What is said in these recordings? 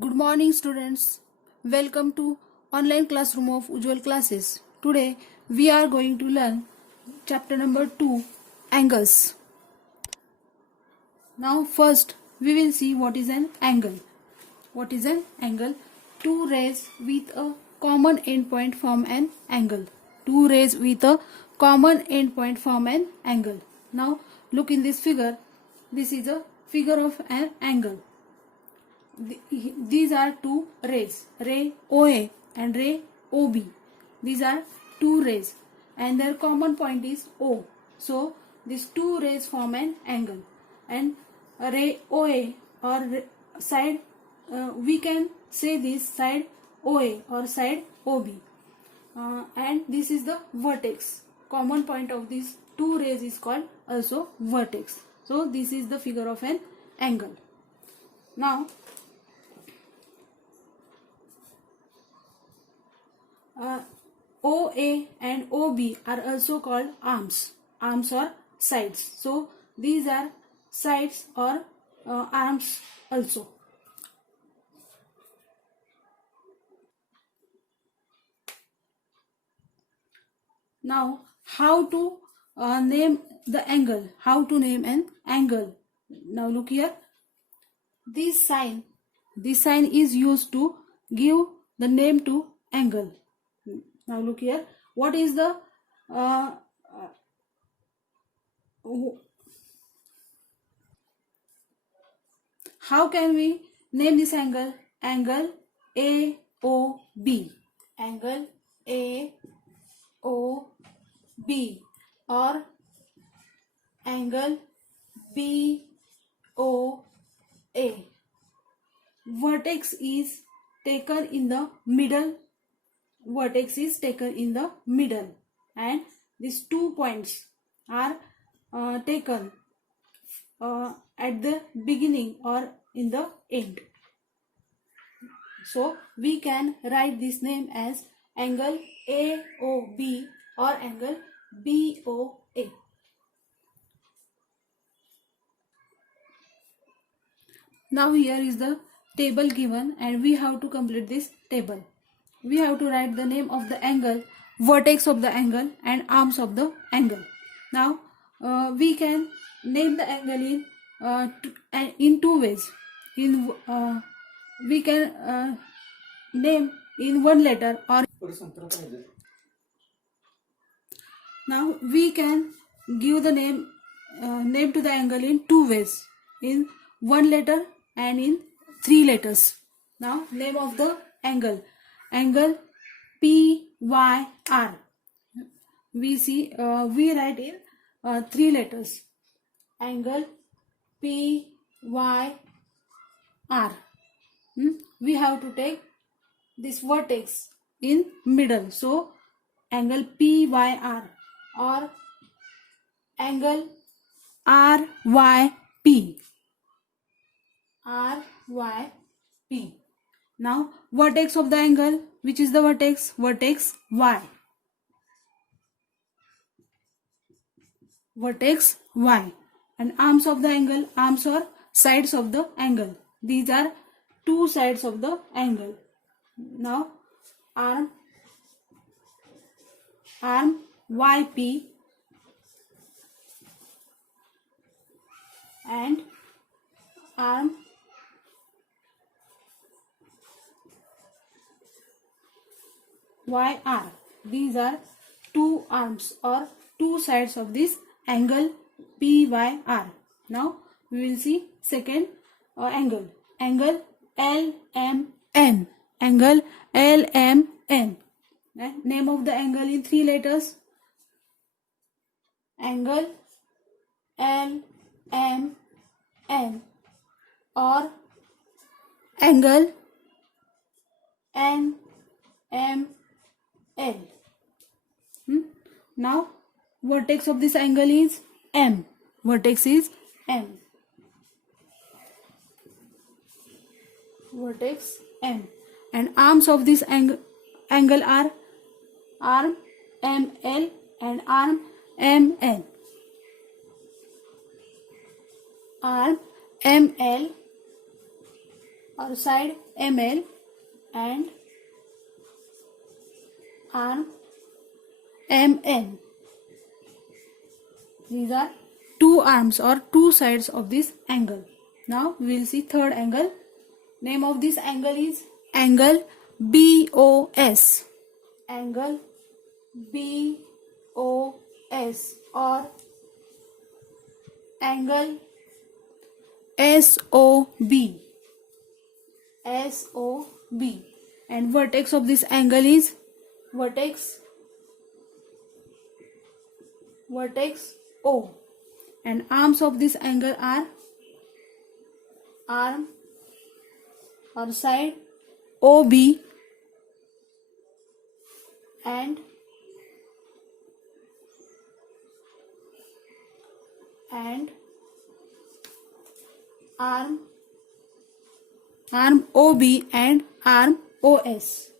Good morning, students. Welcome to online classroom of Ujjwal classes. Today we are going to learn chapter number 2, angles. Now first we will see what is an angle. What is an angle? Two rays with a common endpoint form an angle. Two rays with a common endpoint form an angle. Now look in this figure. This is a figure of an angle. These are two rays, ray OA and ray OB. These are two rays and their common point is O. So these two rays form an angle, and ray OA or side, we can say this side OA or side OB, and this is the vertex. Common point of these two rays is called also vertex. So this is the figure of an angle. Now OA and OB are also called arms or sides. So these are sides or arms also. Now how to name the angle? How to name an angle? Now look here. This sign is used to give the name to angle. Now look here. What is the how can we name this angle? Angle AOB. Angle AOB or angle BOA. Vertex is taken in the middle. Vertex is taken in the middle, and these 2 points are taken at the beginning or in the end. So we can write this name as angle AOB or angle BOA. Now here is the table given, and we have to complete this table. We have to write the name of the angle, vertex of the angle, and arms of the angle. Now we can name the angle in two ways. We can name in one letter, or now we can give the name to the angle in two ways, in one letter and in three letters. Now name of the angle PYR. We write in three letters. Angle PYR. We have to take this vertex in middle. So angle PYR or angle RYP. RYP. Now vertex of the angle, which is the vertex? Vertex Y. Vertex Y. And arms of the angle, arms or sides of the angle. These are two sides of the angle. Now arm YP and arm YR. These are two arms or two sides of this angle PYR. Now we will see second angle. Angle LMN. Angle LMN. Name of the angle in three letters. Angle LMN or angle NML. Now vertex of this angle is M. Vertex is M. Vertex M. And arms of this angle are arm ML and arm MN. Arm ML or side ML and arm MN. These are two arms or two sides of this angle. Now we will see third angle. Name of this angle is angle BOS. Angle BOS or angle SOB. SOB. And vertex of this angle is vertex O. And arms of this angle are arm or side OB and arm OB and arm OS.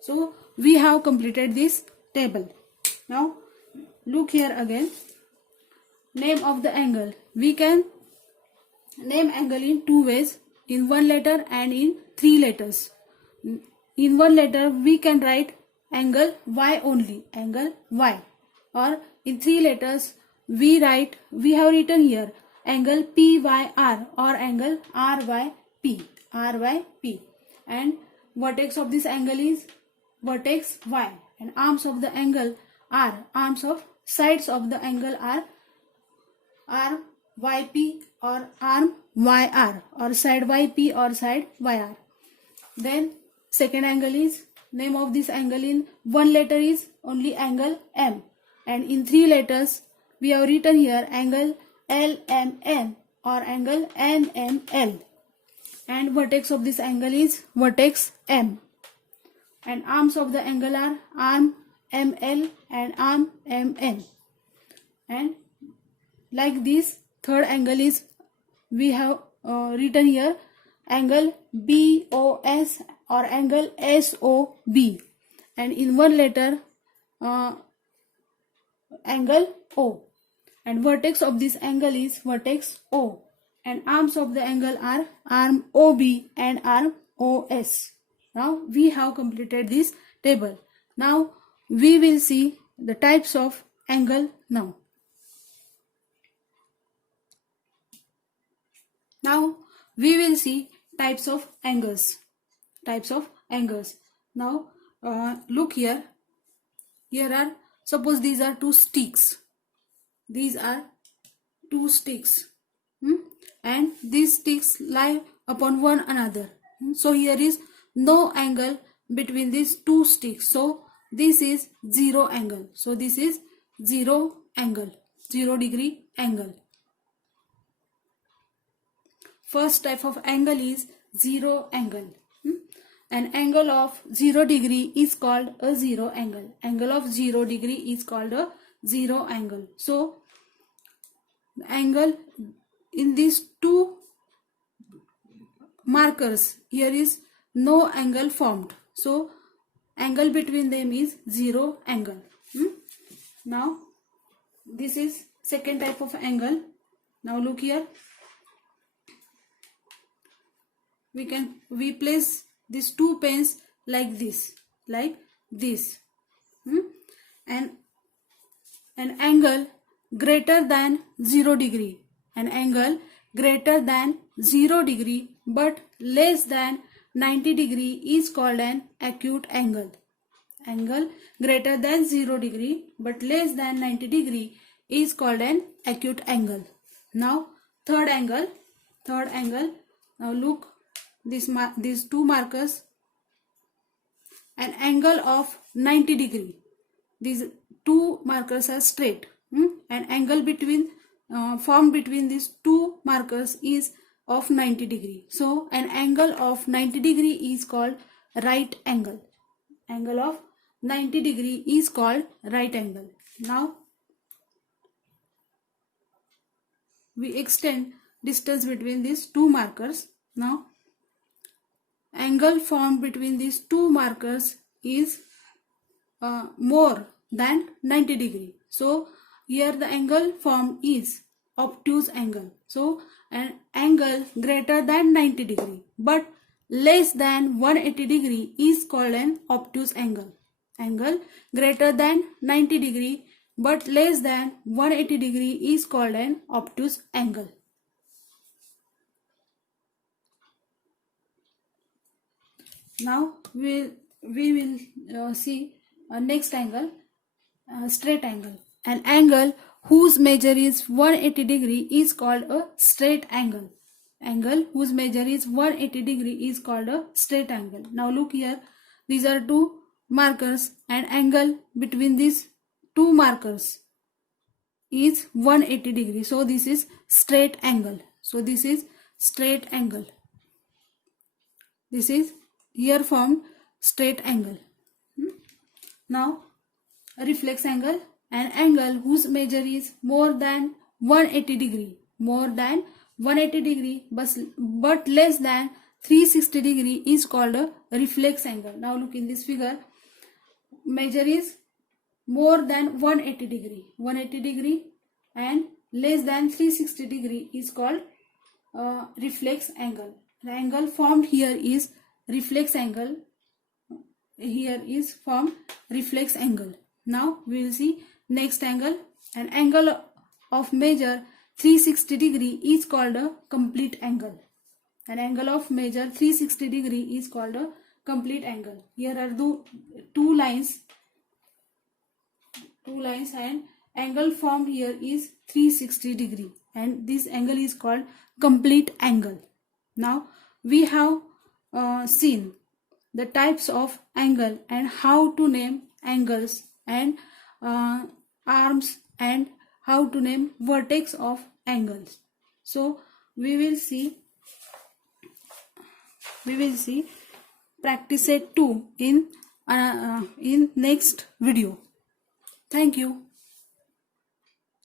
So we have completed this table. Now look here again. Name of the angle. We can name angle in two ways, in one letter and in three letters. In one letter we can write angle Y only, angle Y. Or in three letters we have written here angle PYR or angle RYP. And vertex of this angle is vertex Y. And arms of the angle are, sides of the angle are arm YP or arm YR or side YP or side YR. Then second angle is, name of this angle in one letter is only angle M. And in three letters we have written here angle LMN or angle NML. And vertex of this angle is vertex M. And arms of the angle are arm ML and arm MN. And like this, third angle is, we have written here angle BOS or angle SOB. And in one letter angle O. And vertex of this angle is vertex O. And arms of the angle are arm OB and arm OS. Now we have completed this table. Now we will see the types of angle now. Now we will see types of angles. Now look here. Here are, suppose these are two sticks. And these sticks lie upon one another. So here is no angle between these two sticks. So this is zero angle. So this is 0 angle, 0 degree angle. First type of angle is zero angle. An angle of 0 degree is called a zero angle. Angle of 0 degree is called a zero angle. So the angle in these two markers, here is no angle formed. So angle between them is zero angle. Now this is second type of angle. Now look here. We place these two pens like this. And an angle greater than 0 degree. An angle greater than 0 degree but less than 90 degree is called an acute angle. Angle greater than 0 degree but less than 90 degree is called an acute angle. Now third angle. Now look, these two markers. An angle of 90 degree. These two markers are straight. An angle formed between these two markers is of 90 degree. So an angle of 90 degree is called right angle. Angle of 90 degree is called right angle. Now we extend distance between these two markers. Now angle formed between these two markers is more than 90 degree. So here the angle formed is obtuse angle. So angle greater than 90 degree but less than 180 degree is called an obtuse angle. Angle greater than 90 degree but less than 180 degree is called an obtuse angle. Now we will see next angle, straight angle. An angle whose measure is 180 degree is called a straight angle. Angle whose measure is 180 degree is called a straight angle. Now look here, these are two markers and angle between these two markers is 180 degree. So this is straight angle. So this is straight angle. This is here formed straight angle. Now reflex angle, an angle whose measure is more than 180 degree, more than 180 degree but less than 360 degree is called a reflex angle. Now look in this figure, measure is more than 180 degree and less than 360 degree is called reflex angle. The angle formed here is reflex angle. Here is formed reflex angle. Now we will see next angle. An angle of measure 360 degree is called a complete angle. An angle of measure 360 degree is called a complete angle. Here are two lines and angle formed here is 360 degree and this angle is called complete angle. Now we have seen the types of angle and how to name angles and arms and how to name vertex of angles. So we will see practice set 2 in next video. Thank you.